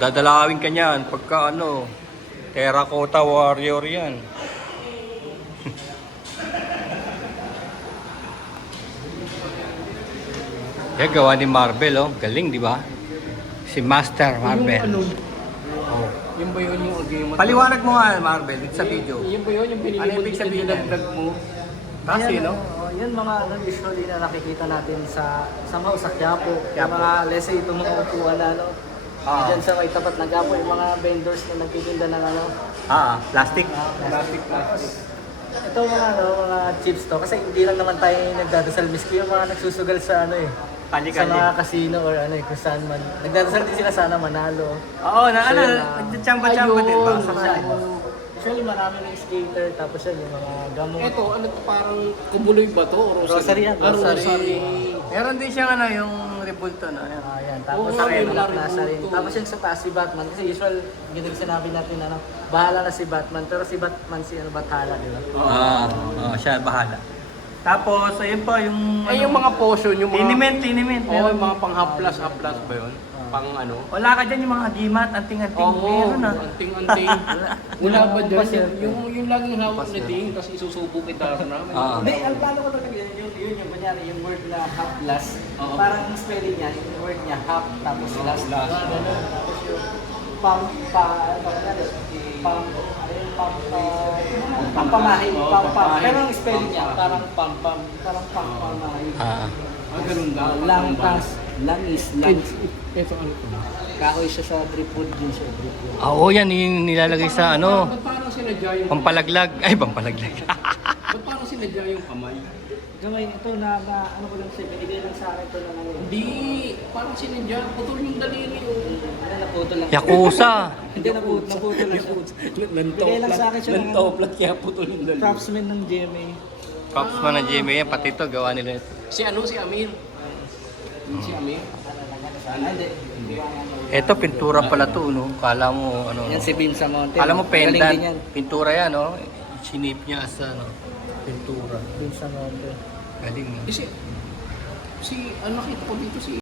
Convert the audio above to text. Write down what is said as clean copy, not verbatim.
dadalawin ka niyan pagka ano, terracotta warrior yan. Yan gawa ni Marvel, oh. Galing, di ba? Si Master Marvel. Yung ano, Oh. yun ba yun yung agreement? Paliwanag mo nga, Marvel, dito sa video. Yun ba yun yung binili Ano mo ibig dito, sabihin dinagdag mo? Kasi, no? Yan mga ano, usually na nakikita natin sa somehow sa Quiapo. Yung Quiapo. mga, let's say, itong mga upuan na ano, dyan sa may tapat ng Quiapo, yung mga vendors na nagtitinda ng ano, Plastic. Plastic. ito mga ano, mga chips to. Kasi hindi lang naman tayo nagdadasal, miski yung mga nagsusugal sa ano eh. Sa Kali-kali. mga casino or ano eh, kung saan man. Nagdadasal din sila sana manalo. Oo, na ano, So, nagtsamba-tsamba din ba? ayun, Sa siya. kanila. Usually marami ng skater, tapos yan yung mga gamot. Ito, ano to, parang kumuloy ba to? O Rosary yan, rosary. Meron din siyang ano, yung rebulto na. Yan. Yan. Tapos Oo, sa may mga laro nasa rin. to. Tapos yung sa taas si Batman. Kasi usual, ganun sinabi natin ano, bahala na si Batman. Pero si Batman si ano, Bathala, di ba? Siya bahala. Tapos, ayun pa, yung... Ay, yung mga potion, yung mga... Liniment. Oo, yung mga pang haplas ba yun? Pang ano? Wala ka dyan yung mga gimat, anting-anting. Oo, Meron na. anting-anting. Wala ba dyan? Pasir. Yung laging hawak na ding, tapos isusubo kita na. Hindi, ang plano ko talaga yun, yung kunyari, yung word na half plus. Oo. Parang yung spelling niya, yung word niya half, tapos last. Last. Ganun. Tapos yung pam, pampamahay, pam. Pero ang spelling niya, parang pampamahay. Ganun daw. Langis, langis. Ito ano to? Kahoy siya sa dripwood din siya, dripwood. Oo, yan yung nilalagay sa ano, Ba't parang sinadya yung... pampalaglag. Ay, pampalaglag. Ba't parang sinadya yung kamay? Gamay ito na ano ko lang siya, binigay lang sa akin ito na ngayon. Hindi, parang sinadya. Putol yung daliri. Ano, naputol lang. Yakuza. Hindi, naputol lang siya. Lantaw Bigay lang sa akin siya ng Lantaw plat kaya putol yung daliri. craftsman ng GMA. Cops man ng GMA yan, pati ito, gawa nila ito. Si ano, si Amir? Si Amir? Hindi. Ito, pintura pala to, no? Kala mo, ano, Yan si Beam sa Mountain. kala mo Galing din yan. pendant. Pintura yan, no? Sinip niya as, ano, pintura. Beam sa Mountain. Galing, no? Si, ano nakita ko dito si